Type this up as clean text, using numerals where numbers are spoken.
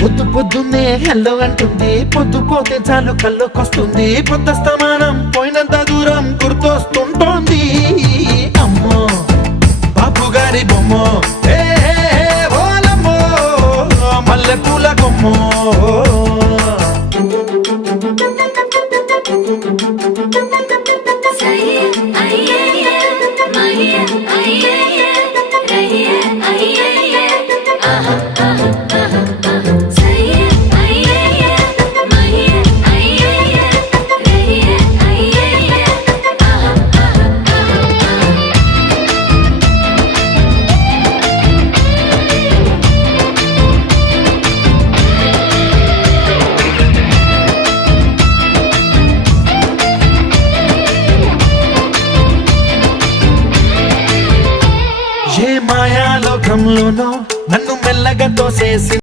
పొద్దు పొద్దున్నే హెల్లో అంటుంది, పొద్దు పోతే చాలు కళ్ళొకొస్తుంది, పొద్దస్తమానం పోయినంత దూరం గుర్తొస్తుంటోంది. అమ్మో బాపు గారి బొమ్మో, ఓలమ్మో మల్లె పూల కొమ్మో. ఏ మాయాలోకంలోనో నన్ను మెల్లగా తోసేసి